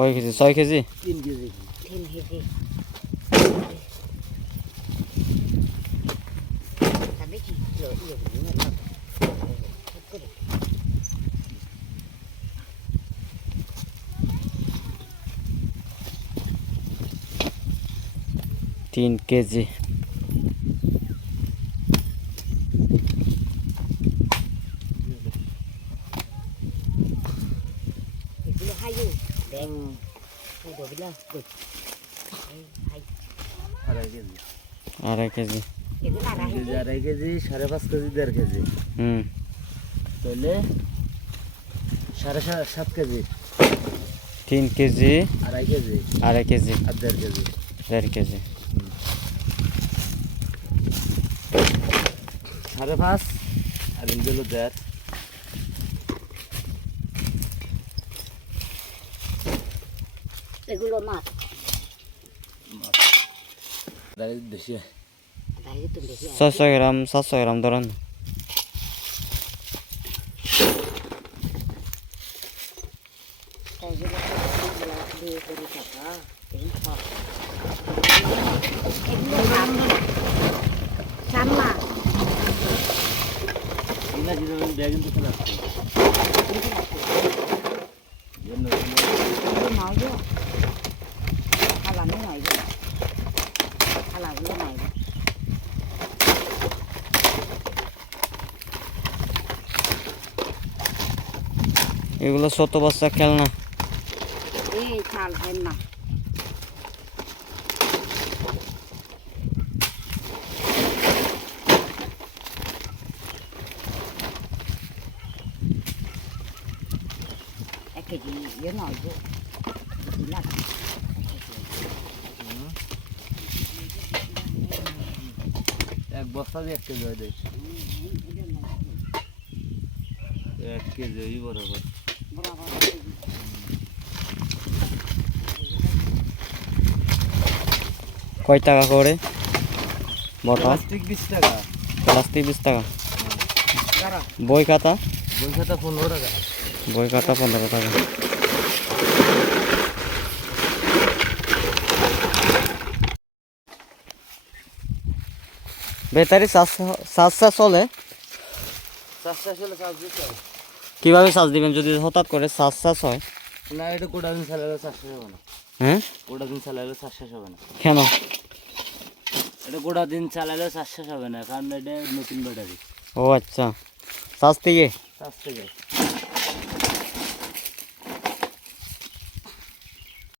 কয় KG 6 KG 3 KG 3 KG tapi kilo iya bener lah 3 KG kilo hayu deng udah bilang good hai 2.5 KG 2.5 KG itu ada 3 KG 2.5 KG 5.5 KG 1.5 KG তাহলে 7.5 KG 3 KG 2.5 KG 2.5 KG আর 1.5 KG 1.5 KG 5.5 আর ইন্দুলো 1.5 এগুলো মাছ দাঁড়িয়ে দেশি dari itu বেশি 600 গ্রাম 700 গ্রাম ধরেন kayak gitu di dari siapa info sama ইনা zero bag কিন্তু খেলা আছে জন্য nói chứ hay là mấy ngày chứ hay là mấy ngày এগুলো ছোট বাচ্চা খেলনা এই ছাল হেন না এক কেজি ইয়ে নয় যে না এক বস্তা দিয়ে 1 কেজি হয় দেয় 1 কেজি ওই বরাবর কয় টাকা করে বটা প্লাস্টিক 20 টাকা প্লাস্টিক 20 টাকা কারা বই খাতা বই খাতা 15 টাকা বই খাতা 15 টাকা ব্যাটারি চার্জ চলে চাষটা আসলে চাষ দিতে হয় কিভাবে চার্জ দিবেন যদি হঠাৎ করে চার্জ হয় না এটা কোটা দিন চালালে চাষ শেষ হবে না হ্যাঁ কোটা দিন চালালে চাষ শেষ হবে না কেন এটা কোটা দিন চালালে চাষ শেষ হবে না কারণ এটা নতুন ব্যাটারি ও আচ্ছা চার্জ থেকে চাষ থেকে